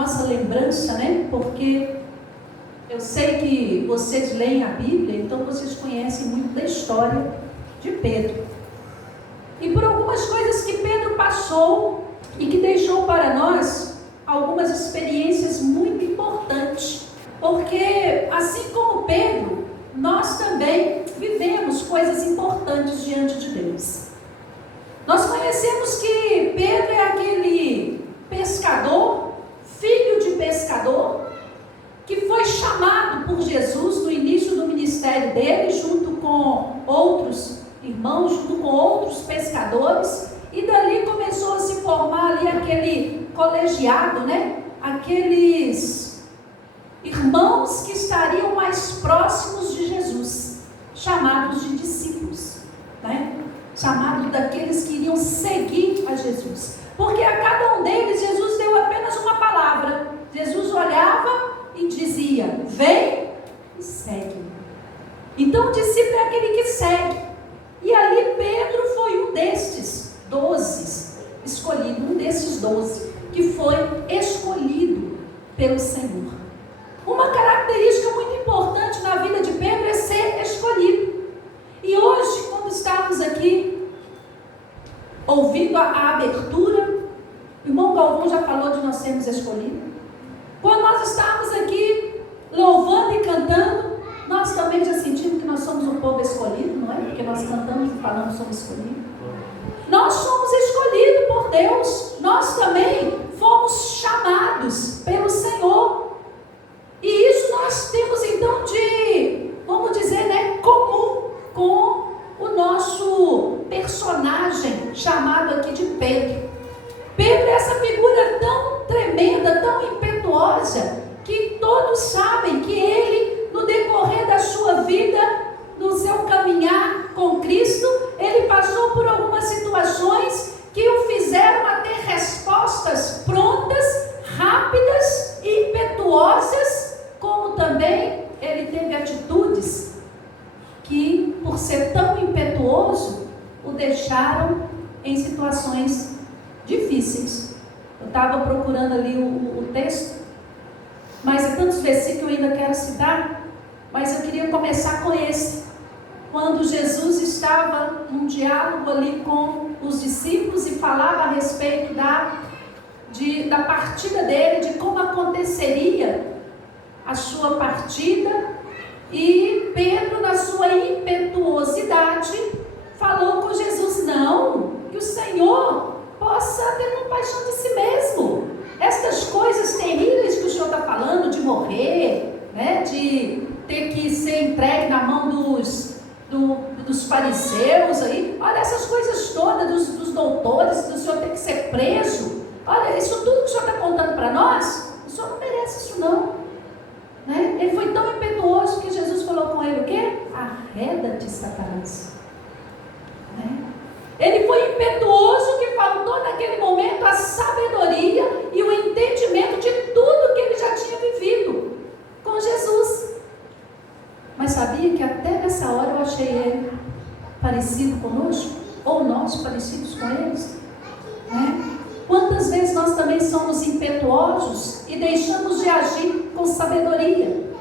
nossa lembrança, né? Porque eu sei que vocês leem a Bíblia, então vocês conhecem muito da história de Pedro. E por algumas coisas que Pedro passou e que deixou para nós algumas experiências muito importantes. Porque assim como Pedro, nós também vivemos coisas importantes diante de Deus. Nós conhecemos que Pedro é aquele pescador, filho de pescador, que foi chamado por Jesus no início do ministério dele, junto com outros irmãos, junto com outros pescadores, e dali começou a se formar ali aquele colegiado, né? Aqueles irmãos que estariam mais próximos de Jesus, chamados de discípulos, né? Chamados daqueles que iriam seguir a Jesus, porque a cada um deles Jesus deu apenas uma palavra. Jesus olhava e dizia: vem e segue. Então o discípulo é aquele que segue, e ali Pedro foi um destes 12 escolhido, um desses 12 que foi escolhido pelo Senhor. Uma característica muito importante na vida de Pedro é ser escolhido. E hoje, quando estamos aqui ouvindo a abertura, o irmão Galvão já falou de nós sermos escolhidos. Quando nós estamos aqui louvando e cantando, nós também já sentimos que nós somos um povo escolhido, não é? Porque nós cantamos e falamos que somos escolhidos. Nós somos escolhidos por Deus. Nós também fomos chamados pelo Senhor. E isso nós temos então de, vamos dizer, né, comum com o nosso personagem chamado aqui de Pedro. Pedro é essa figura tão tremenda, tão impetuosa, que todos sabem que ele, no decorrer da sua vida, no seu caminhar com Cristo, ele passou por algumas situações que o fizeram a ter respostas prontas, rápidas e impetuosas, como também ele teve atitudes que, por ser tão impetuoso, o deixaram em situações difíceis. Eu estava procurando ali o texto, mas há tantos versículos que eu ainda quero citar, mas eu queria começar com esse. Quando Jesus estava num diálogo ali com os discípulos e falava a respeito da partida dele, de como aconteceria a sua partida, e Pedro, na sua impetuosidade, falou com Jesus: não, que o Senhor possa ter compaixão de si mesmo. Estas coisas terríveis que o Senhor está falando, de morrer, né, de ter que ser entregue na mão dos fariseus aí, olha, essas coisas todas dos doutores, do Senhor ter que ser preso, olha, isso tudo que o Senhor está contando para nós, o Senhor não merece isso não, né? Ele foi tão impetuoso que Jesus falou com ele o quê? Arreda-te, Satanás, né? Ele foi impetuoso que faltou naquele momento a sabedoria e o entendimento de tudo que ele já tinha vivido com Jesus. Mas sabia que até nessa hora eu achei ele parecido conosco? Ou nós parecidos com eles? Né? Quantas vezes nós também somos impetuosos e deixamos de agir com sabedoria?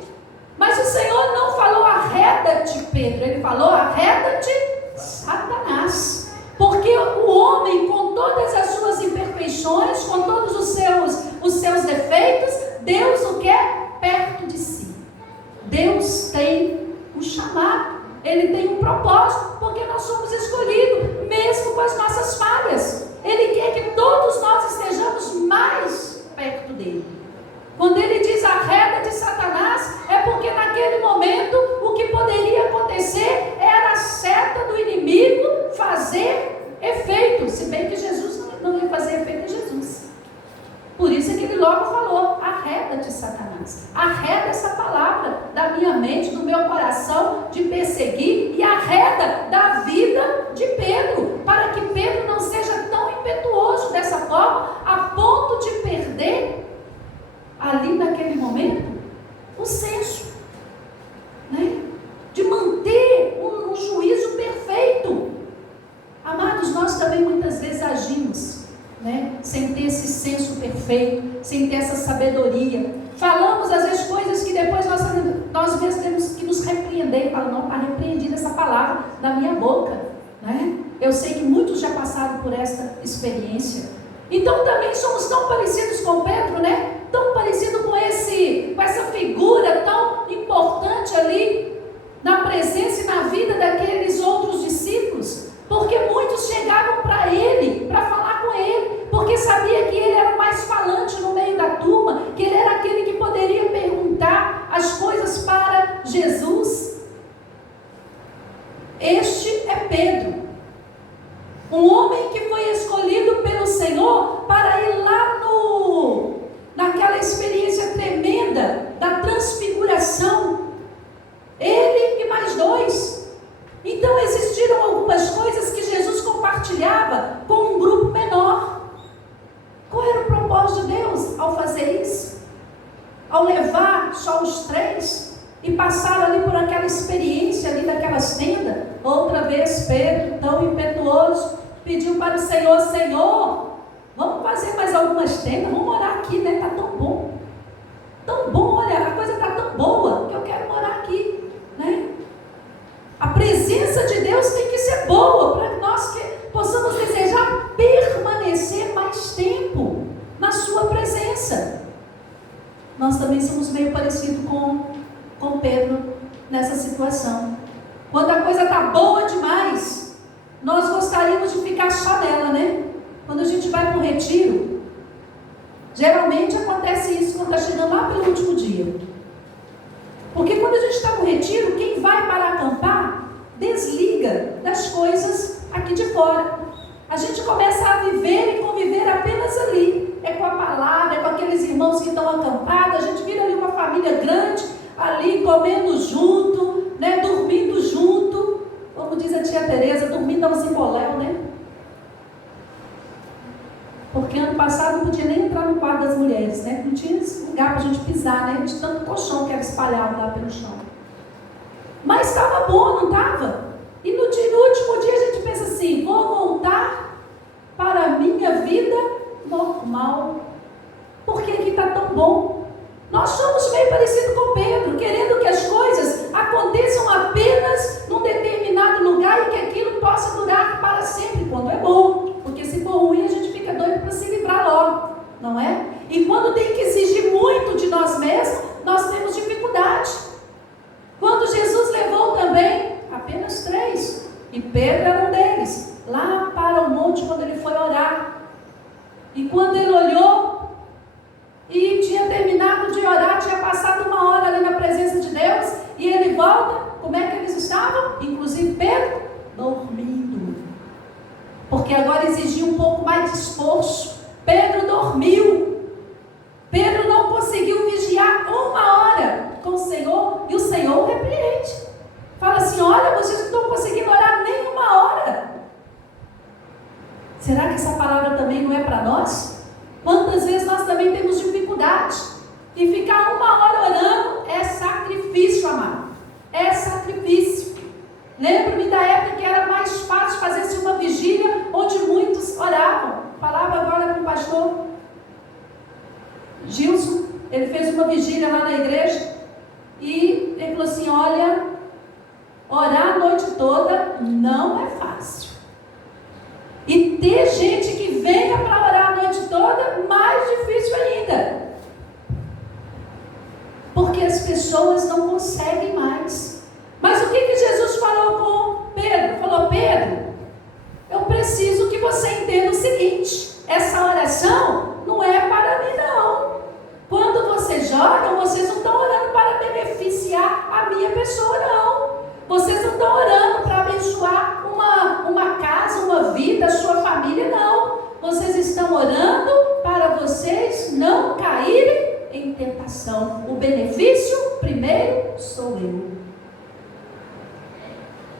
Mas o Senhor não falou arreda-te, Pedro. Ele falou arreda-te, Satanás. Porque o homem, com todas as suas imperfeições, com todos os seus defeitos, Deus o quer perto de si. Deus tem um chamado, Ele tem um propósito, porque nós somos escolhidos, mesmo com as nossas falhas. Ele quer que todos nós estejamos mais perto dele. Quando Ele diz arreda de Satanás, é porque naquele momento o que poderia acontecer era a seta do inimigo fazer efeito, se bem que Jesus não ia fazer efeito em Jesus. Por isso é que ele logo falou, arreda-te, Satanás, arreda essa palavra da minha mente, do meu coração, de perseguir, e arreda da vida de Pedro, para que Pedro não seja tão impetuoso dessa forma, a ponto de perder, ali naquele momento, o senso, né? De manter um juízo perfeito. Amados, nós também muitas vezes agimos, né, sem ter esse senso perfeito, sem ter essa sabedoria. Falamos às vezes coisas que depois nós mesmos temos que nos repreender e falar, não, está repreendida essa palavra da minha boca, né? Eu sei que muitos já passaram por essa experiência. Então também somos tão parecidos com Pedro, né? Tão parecido com essa figura tão importante ali na presença e na vida daqueles outros discípulos, porque muitos chegavam para ele, para falar com ele, porque sabia que ele era o mais falante no meio da turma, que ele era aquele que poderia perguntar as coisas para Jesus. Este é Pedro, um homem que foi escolhido pelo Senhor para ir lá naquela experiência tremenda da transfiguração. Ele e mais 2. Então existiram algumas coisas que Jesus compartilhava com um grupo menor. Qual era o propósito de Deus ao fazer isso? Ao levar só os 3 e passar ali por aquela experiência ali daquelas tendas. Outra vez Pedro, tão impetuoso, pediu para o Senhor: Senhor, vamos fazer mais algumas tendas, vamos morar aqui, né? Está tão bom. Tão bom, olha, a coisa está tão boa que eu quero morar aqui, né? A presença de Deus tem que ser boa para nós que possamos desejar permanecer mais tempo na sua presença. Nós também somos meio parecidos com Pedro nessa situação. Quando a coisa está boa demais, nós gostaríamos de ficar só nela, né? Quando a gente vai para um retiro, geralmente acontece isso quando está chegando lá pelo último dia. Porque quando a gente está no retiro, quem vai para acampar, desliga das coisas aqui de fora. A gente começa a viver e conviver apenas ali. É com a palavra, é com aqueles irmãos que estão acampados. A gente vira ali uma família grande, ali comendo junto, né, dormindo junto. Como diz a tia Tereza, dormindo aos emboléu, né? Porque ano passado não podia nem entrar no quarto das mulheres, né? Não tinha lugar para a gente pisar, né? De tanto colchão que era espalhado lá pelo chão. Mas estava bom, não estava? E no último dia a gente pensa assim: vou voltar para a minha vida normal. Porque aqui está tão bom. Nós somos meio parecidos com Pedro, querendo que as coisas aconteçam apenas num determinado lugar e que aquilo possa durar para sempre, quando é bom. Porque se for ruim, a gente fica doido para se livrar logo, não é? E quando tem que exigir muito de nós mesmos, nós temos dificuldade. Quando Jesus levou também apenas 3, e Pedro era um deles, lá para o monte quando ele foi orar. E quando ele olhou e tinha terminado de orar, tinha passado uma hora ali na presença de Deus, e ele volta, como é que eles estavam? Inclusive Pedro, dormindo. Porque agora exigia um pouco mais de esforço. Pedro dormiu. Pedro não conseguiu vigiar uma hora com o Senhor, e o Senhor o repreende. Fala assim: olha, vocês não estão conseguindo orar nem uma hora. Será que essa palavra também não é para nós? Quantas vezes nós também temos dificuldade? E ficar uma hora orando é sacrifício, amado. É sacrifício. Lembro-me da época que era mais fácil fazer-se uma vigília onde muitos oravam. Falava agora com o pastor Gilson. Ele fez uma vigília lá na igreja e ele falou assim: olha, orar a noite toda não é fácil. E ter gente que venha para orar a noite toda, mais difícil ainda. Porque as pessoas não conseguem mais. Mas o que Jesus falou com Pedro? Falou: Pedro, eu preciso que você entenda o seguinte: essa oração não é para mim, não. Quando vocês oram, vocês não estão orando para beneficiar a minha pessoa, não. Vocês não estão orando para abençoar uma casa, uma vida, a sua família, não. Vocês estão orando para vocês não caírem em tentação. O benefício primeiro sou eu.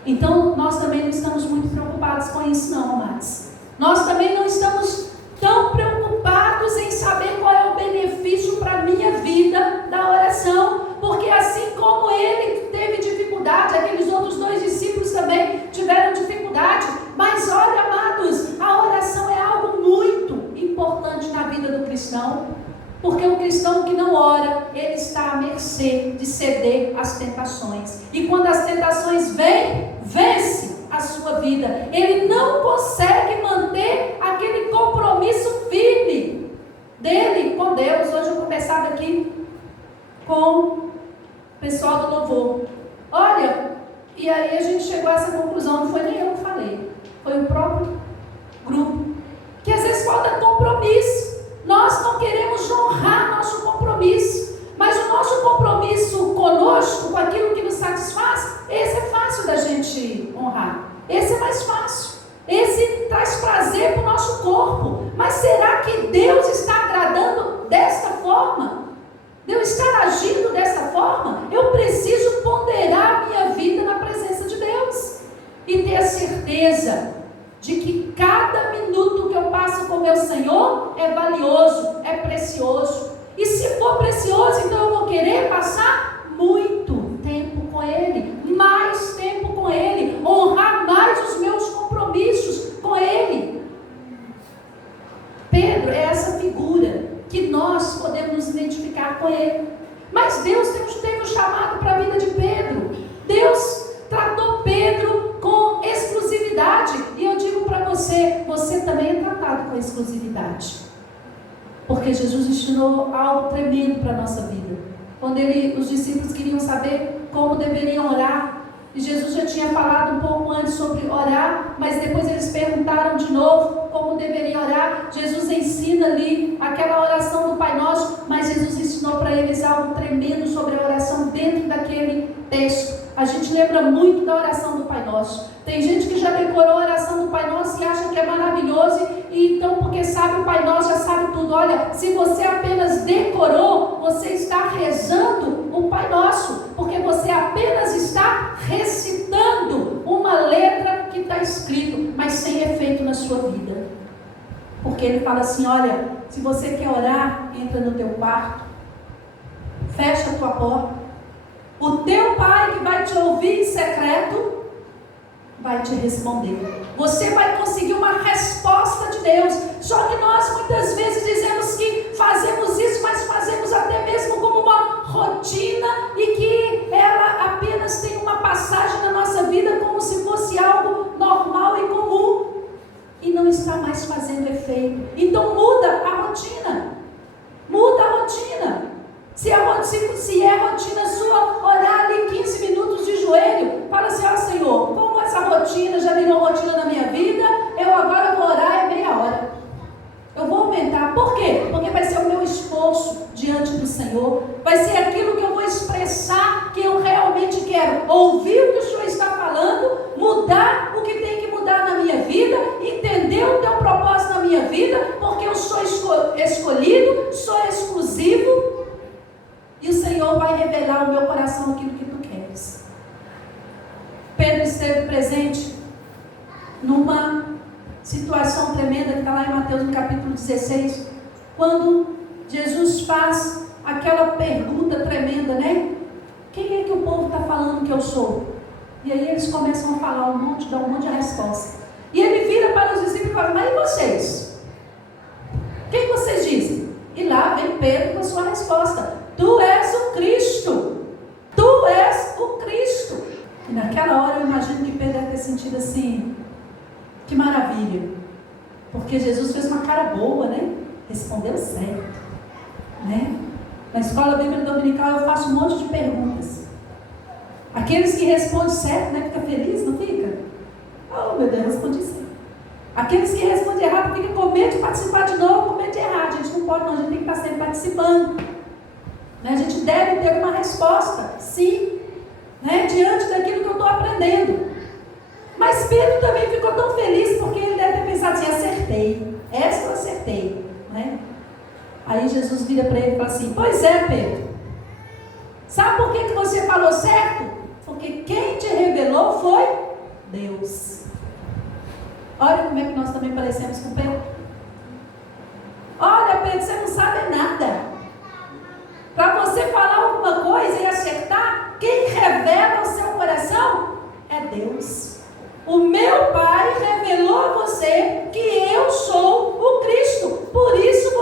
Então, nós também não estamos muito preocupados com isso, não, amados. Nós também não estamos tão preocupados em saber qual é o benefício para a minha vida da oração. Porque assim como ele teve dificuldade, aqueles outros 2 discípulos também tiveram dificuldade. Mas olha, amados, a oração é algo muito importante importante na vida do cristão, porque o cristão que não ora, ele está à mercê de ceder às tentações. E quando as tentações vêm, vence a sua vida. Ele não consegue manter aquele compromisso firme dele com Deus. Hoje eu conversava aqui com o pessoal do louvor. Olha, e aí a gente chegou a essa conclusão, não foi nem eu que falei, foi o próprio grupo, que às vezes falta compromisso. Nós não queremos honrar nosso compromisso, mas o nosso compromisso conosco, com aquilo que nos satisfaz, esse é fácil da gente honrar, esse é mais fácil, esse traz prazer para o nosso corpo. Mas será que Deus está agradando desta forma? Deus está agindo desta forma? Eu preciso ponderar a minha vida na presença de Deus e ter a certeza de que cada minuto que eu passo com meu Senhor é valioso, é precioso. E se for precioso, então eu vou querer passar muito tempo com Ele, mais tempo com Ele, honrar mais os meus compromissos com Ele. Pedro é essa figura que nós podemos nos identificar com ele. Mas Deus teve um chamado para a vida de Pedro. Deus tratou Pedro com exclusividade. E eu digo para você, você também é tratado com exclusividade. Porque Jesus ensinou algo tremendo para a nossa vida. Quando os discípulos queriam saber como deveriam orar, e Jesus já tinha falado um pouco antes sobre orar, mas depois eles perguntaram de novo como deveriam orar. Jesus ensina ali aquela oração do Pai Nosso, mas Jesus ensinou para eles algo tremendo sobre a oração dentro daquele texto. A gente lembra muito da oração do Pai Nosso. Tem gente que já decorou a oração do Pai Nosso e acha que é maravilhoso, e então porque sabe o Pai Nosso já sabe tudo. Olha, se você apenas decorou, você está rezando o Pai Nosso, porque você apenas está recitando uma letra que está escrito, mas sem efeito na sua vida. Porque ele fala assim, olha, se você quer orar, entra no teu quarto, fecha a tua porta, o teu Pai que vai te ouvir em secreto vai te responder. Você vai conseguir uma resposta de Deus. Só que nós muitas vezes dizemos que fazemos isso, mas fazemos até mesmo como uma rotina, e que ela apenas tem uma passagem na nossa vida como se fosse algo normal e comum, e não está mais fazendo efeito. Então muda a rotina. Muda a rotina. Se é rotina sua orar ali 15 minutos de joelho, fala assim, ó Senhor, como essa rotina já virou rotina na minha vida, eu agora vou orar meia hora. Eu vou aumentar. Por quê? Porque vai ser o meu esforço diante do Senhor. Vai ser aquilo que eu vou expressar, que eu realmente quero. Ouvir o que o Senhor está falando, mudar o que tem que mudar na minha vida, entender o teu propósito na minha vida, porque eu sou escolhido, sou exclusivo. E o Senhor vai revelar ao meu coração aquilo que tu queres. Pedro esteve presente numa situação tremenda que está lá em Mateus no capítulo 16, quando Jesus faz aquela pergunta tremenda, né? Quem é que o povo está falando que eu sou? E aí eles começam a falar dar um monte de resposta. E ele vira para os discípulos e fala, mas e vocês? Quem vocês dizem? E lá vem Pedro com a sua resposta. Tu és o Cristo. Tu és o Cristo. E naquela hora eu imagino que Pedro deve ter sentido assim, que maravilha. Porque Jesus fez uma cara boa, né? Respondeu certo, né? Na escola bíblica dominical eu faço um monte de perguntas. Aqueles que respondem certo, né? Fica feliz, não fica? Oh, meu Deus, respondi certo. Aqueles que respondem errado ficam com medo de participar de novo, com medo de errar. A gente não pode, não, a gente tem que estar sempre participando. A gente deve ter uma resposta, sim, né, diante daquilo que eu estou aprendendo. Mas Pedro também ficou tão feliz, porque ele deve ter pensado assim, acertei, essa eu acertei, né? Aí Jesus vira para ele e fala assim, pois é Pedro, sabe por que você falou certo? Porque quem te revelou foi Deus. Olha como é que nós também parecemos com Pedro. Olha Pedro, você não sabe nada. Para você falar alguma coisa e acertar, quem revela o seu coração é Deus. O meu Pai revelou a você que eu sou o Cristo. Por isso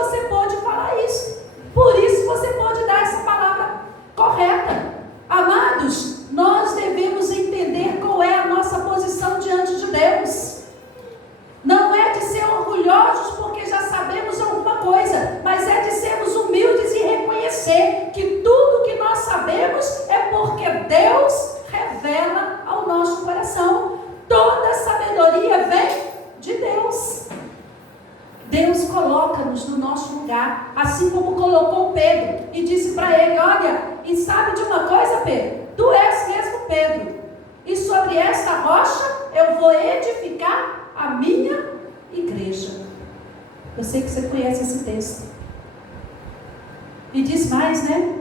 lugar, assim como colocou Pedro e disse para ele: olha, e sabe de uma coisa, Pedro? Tu és mesmo Pedro, e sobre esta rocha eu vou edificar a minha igreja. Eu sei que você conhece esse texto. E diz mais, né?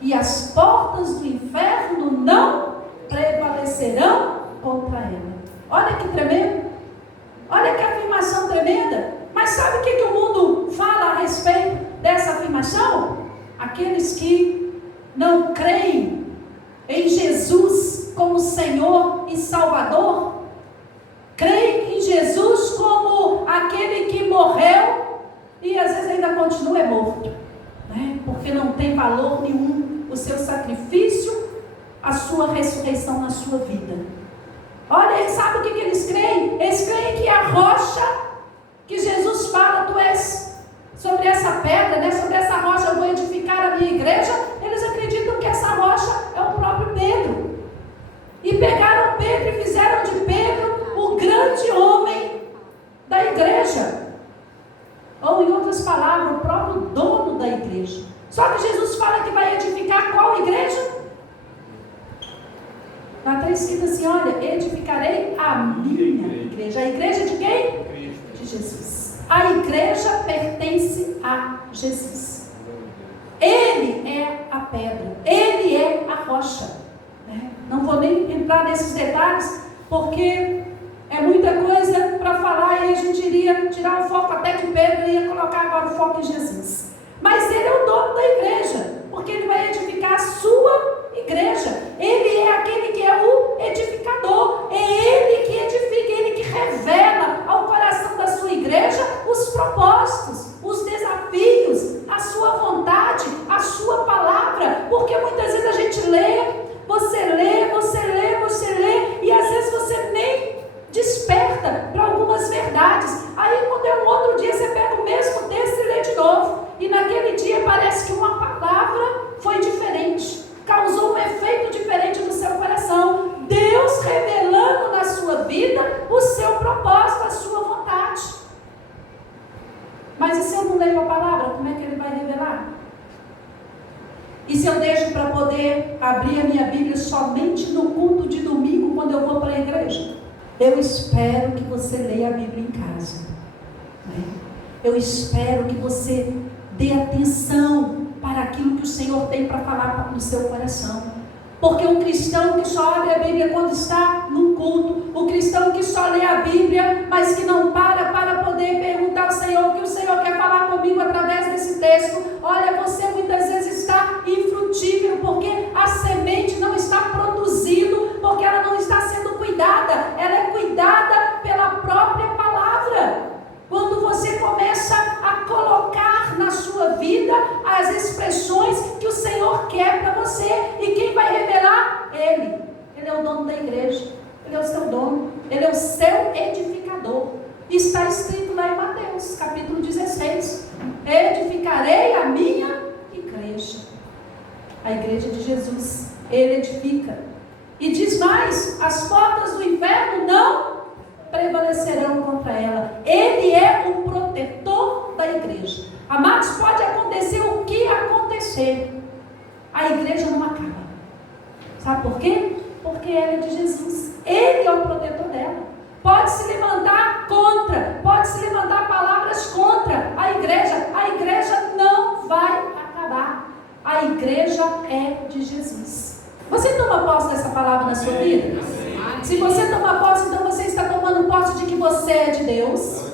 E as portas do inferno não prevalecerão contra ela. Olha que tremendo. Olha que afirmação tremenda. Mas sabe o que o mundo fala a respeito dessa afirmação? Aqueles que não creem em Jesus como Senhor e Salvador, creem em Jesus como aquele que morreu e às vezes ainda continua morto, né? Porque não tem valor nenhum o seu sacrifício, a sua ressurreição na sua vida. Olha, sabe o que eles creem? Eles creem que a rocha que Jesus fala, tu és sobre essa pedra, né? Sobre essa rocha eu vou edificar a minha igreja. Eles acreditam que essa rocha é o próprio Pedro. E pegaram Pedro e fizeram de Pedro o grande homem da igreja. Ou, em outras palavras, o próprio dono da igreja. Só que Jesus fala que vai edificar qual igreja? Lá está escrito assim: olha, edificarei a minha igreja. A igreja de quem? De Jesus. A igreja pertence a Jesus. Ele é a pedra, ele é a rocha. Não vou nem entrar nesses detalhes, porque é muita coisa para falar e a gente iria tirar o foco até que Pedro ia colocar agora o foco em Jesus. Mas ele é o dono da igreja, porque ele vai edificar a sua igreja. Ele é aquele que é o edificador, é ele que edifica, ele que revela ao coração da sua igreja os propósitos, os desafios, a sua vontade, a sua palavra, porque muitas vezes a gente você lê, e às vezes você nem desperta para algumas verdades. Aí quando é um outro dia, você pega o mesmo texto e lê de novo, e naquele dia parece que uma palavra foi diferente, causou um efeito diferente no seu coração. Deus revelando na sua vida o seu propósito, a sua vontade. Mas e se eu não leio a palavra, como é que ele vai revelar? E se eu deixo para poder abrir a minha Bíblia somente no culto de domingo, quando eu vou para a igreja? Eu espero que você leia a Bíblia em casa, né? Eu espero que você dê atenção para aquilo que o Senhor tem para falar no seu coração. Porque o cristão que só abre a Bíblia quando está no culto, o cristão que só lê a Bíblia, mas que não para poder perguntar ao Senhor o que o Senhor quer falar comigo através desse texto, olha, você muitas vezes está infrutífero, porque a semente não está produzindo, porque ela não está sendo cuidada, ela é cuidada pela própria palavra. Quando você começa a colocar na sua vida as expressões que o Senhor quer para você, e quem vai revelar? Ele é o dono da igreja, ele é o seu dono, ele é o seu edificador. Está escrito lá em Mateus, capítulo 16, edificarei a minha igreja, a igreja de Jesus, ele edifica. E diz mais, as portas do inferno não prevalecerão contra ela. Ele é o protetor da igreja. Amados, pode acontecer o que acontecer, a igreja não acaba. Sabe por quê? Porque ela é de Jesus, ele é o protetor dela. Pode se levantar contra, pode se levantar palavras contra a igreja não vai acabar. A igreja é de Jesus. Você toma posse dessa palavra na sua vida? Se você tomar posse, então você está tomando posse de que você é de Deus.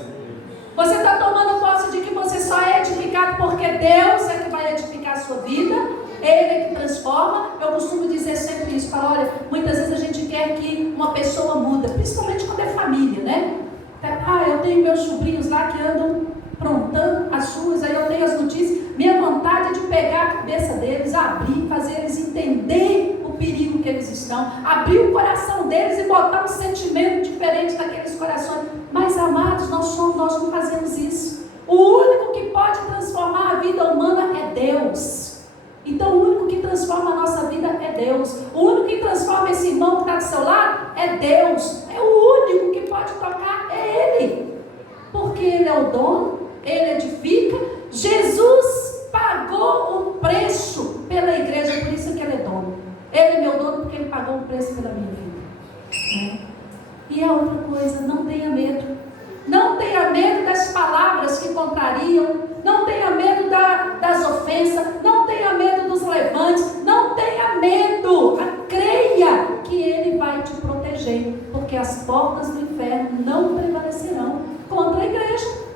Você está tomando posse de que você só é edificado porque Deus é que vai edificar a sua vida. Ele é que transforma. Eu costumo dizer sempre isso. Falo, olha, muitas vezes a gente quer que uma pessoa muda, principalmente quando é família, né? Eu tenho meus sobrinhos lá que andam aprontando as suas, aí eu tenho as notícias. Minha vontade é de pegar a cabeça deles, abrir, fazer eles entender o perigo que eles estão, abrir o coração deles e botar um sentimento diferente naqueles corações. Mas, amados, nós não fazemos isso. O único que pode transformar a vida humana é Deus. Então o único que transforma a nossa vida é Deus. O único que transforma esse irmão que está do seu lado é Deus. É o único que pode tocar, é Ele. Porque Ele é o dono, Ele edifica. Jesus E a outra coisa, não tenha medo. Não tenha medo das palavras que contrariam, não tenha medo das ofensas, não tenha medo dos levantes, não tenha medo. Creia que Ele vai te proteger, porque as portas do inferno não prevalecerão contra a igreja.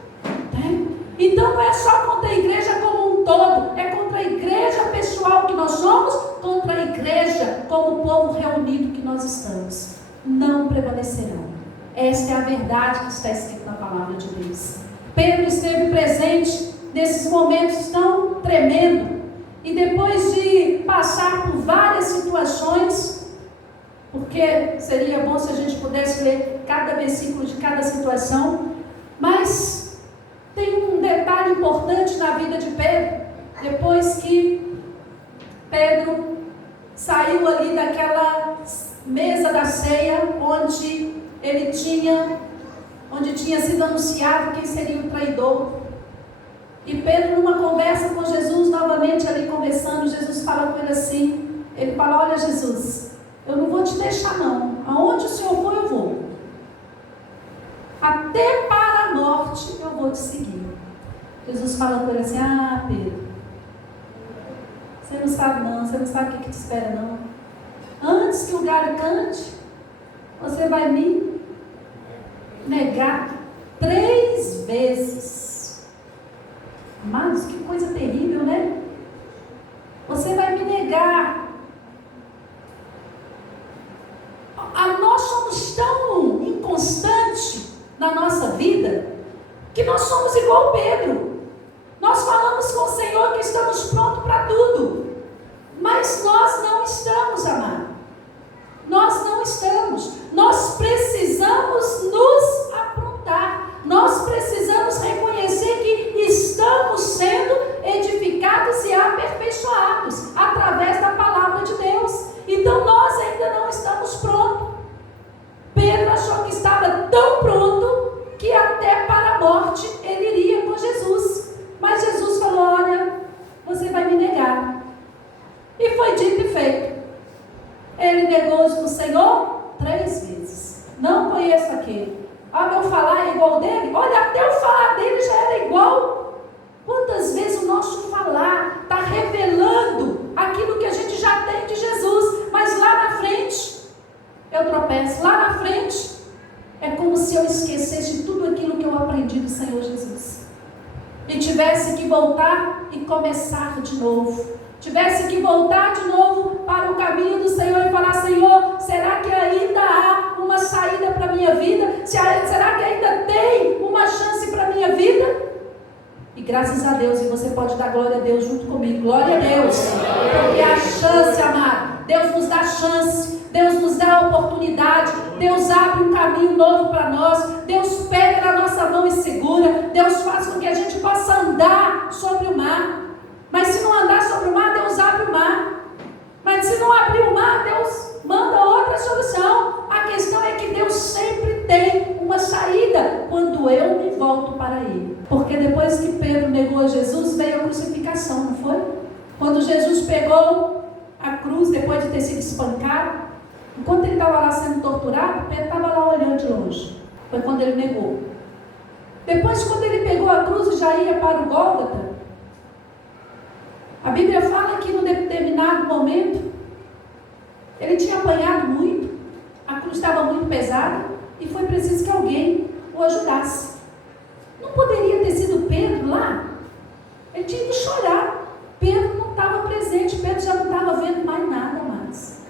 Então não é só contra a igreja como um todo, é contra a igreja pessoal que nós somos, contra a igreja como o povo reunido que nós estamos. Não prevalecerão. Esta é a verdade que está escrita na palavra de Deus. Pedro esteve presente nesses momentos tão tremendos, e depois de passar por várias situações, porque seria bom se a gente pudesse ler cada versículo de cada situação, mas tem um detalhe importante na vida de Pedro. Depois que Pedro saiu ali daquela mesa da ceia, onde tinha sido anunciado quem seria o traidor. E Pedro, numa conversa com Jesus, novamente ali conversando, Jesus fala com ele assim, ele fala: olha Jesus, eu não vou te deixar não, aonde o Senhor for eu vou, até para a morte eu vou te seguir. Jesus fala com ele assim: ah Pedro, você não sabe não, você não sabe o que te espera não. Antes que o galho cante, você vai me negar 3 vezes. Amados, que coisa terrível, né? Você vai me negar. Nós somos tão inconstantes na nossa vida que nós somos igual Pedro. Nós falamos com o Senhor que estamos prontos para tudo, mas nós não estamos, amado. Nós não estamos. Nós precisamos nos aprontar. Nós precisamos reconhecer que estamos sendo edificados e aperfeiçoados através da palavra de Deus. Então nós ainda não estamos prontos. Pedro achou que estava tão pronto que até para a morte ele iria com Jesus. Mas Jesus falou: olha, você vai me negar. E foi dito e feito. Ele negou o Senhor 3 vezes. Não conheço aquele. Meu falar é igual dele? Olha, até o falar dele já era igual. Quantas vezes o nosso falar está revelando aquilo que a gente já tem de Jesus, mas lá na frente eu tropeço. Lá na frente é como se eu esquecesse tudo aquilo que eu aprendi do Senhor Jesus e tivesse que voltar e começar de novo. Tivesse que voltar de novo para o caminho do Senhor e falar: Senhor, será que ainda há uma saída para a minha vida? Será que ainda tem uma chance para a minha vida? E graças a Deus, e você pode dar glória a Deus junto comigo, glória a Deus, porque a chance, amado, Deus nos dá chance, Deus nos dá a oportunidade, Deus abre um caminho novo para nós, Deus pega na nossa mão e segura, Deus faz com que a gente possa andar sobre o mar. Mas se não andar sobre o mar, Deus abre o mar. Mas se não abrir o mar, Deus manda outra solução. A questão é que Deus sempre tem uma saída quando eu me volto para Ele. Porque depois que Pedro negou a Jesus, veio a crucificação, não foi? Quando Jesus pegou a cruz, depois de ter sido espancado, enquanto ele estava lá sendo torturado, Pedro estava lá olhando de longe. Foi quando ele negou. Depois, quando ele pegou a cruz e já ia para o Gólgota, a Bíblia fala que num determinado momento ele tinha apanhado muito, a cruz estava muito pesada e foi preciso que alguém o ajudasse. Não poderia ter sido Pedro lá? Ele tinha que chorar. Pedro não estava presente, Pedro já não estava vendo mais nada mais.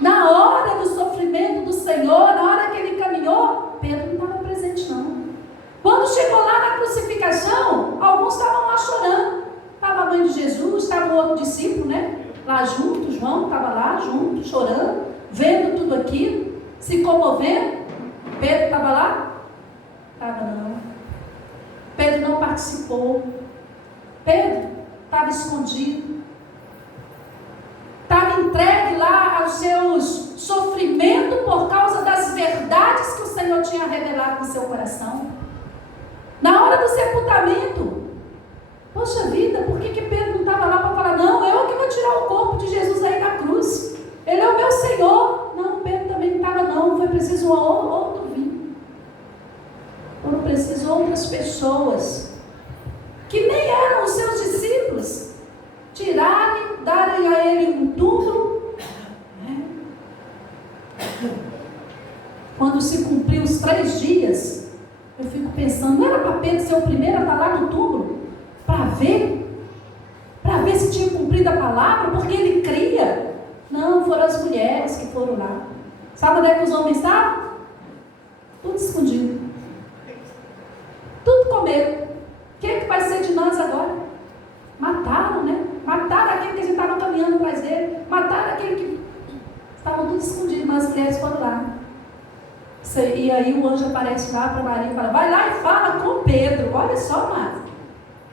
Na hora do sofrimento do Senhor, na hora que ele caminhou, Pedro não estava presente não. Quando chegou lá na crucificação, alguns estavam lá chorando. Estava a mãe de Jesus, estava o outro discípulo, né? Lá junto, João estava lá junto, chorando, vendo tudo aquilo, se comovendo. Pedro estava lá? Estava não. Pedro não participou. Pedro estava escondido. Estava entregue lá aos seus sofrimentos por causa das verdades que o Senhor tinha revelado no seu coração. Na hora do sepultamento, poxa vida, por que Pedro não estava lá para falar: não, eu que vou tirar o corpo de Jesus aí da cruz, ele é o meu Senhor? Não, Pedro também não estava não, foi preciso uma pessoas que nem eram os seus discípulos, tirarem, darem a ele um túmulo. Quando se cumpriu os 3 dias, eu fico pensando, não era para Pedro ser o primeiro a estar lá no túmulo? Para ver se tinha cumprido a palavra, porque ele cria. Não, foram as mulheres que foram lá. Sabe onde é que os homens estavam? Tudo escondido. Tudo com medo. O que vai ser de nós agora? Mataram, né? Mataram aquele que a gente estava caminhando atrás dele. Mataram aquele que... Estavam tudo escondidos, mas as mulheres foram lá. E aí o anjo aparece lá para Maria e fala, vai lá e fala com Pedro. Olha só, Marta.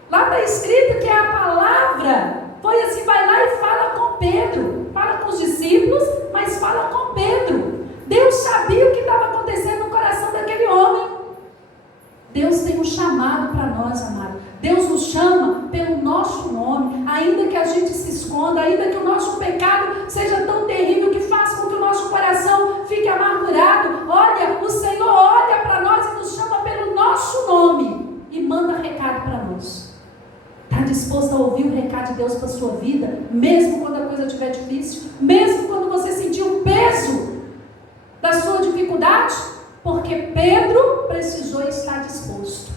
Lá está escrito que a palavra foi assim, vai lá e fala com Pedro. Fala com os discípulos, mas fala com Pedro. Deus sabia o que estava acontecendo no coração daquele homem. Deus tem um chamado para nós, amado. Deus nos chama pelo nosso nome, ainda que a gente se esconda, ainda que o nosso pecado seja tão terrível que faça com que o nosso coração fique amargurado. Olha, o Senhor olha para nós e nos chama pelo nosso nome e manda recado para nós. Está disposto a ouvir o recado de Deus para a sua vida, mesmo quando a coisa estiver difícil, mesmo quando você sentir o peso da sua dificuldade? Porque Pedro precisou estar disposto.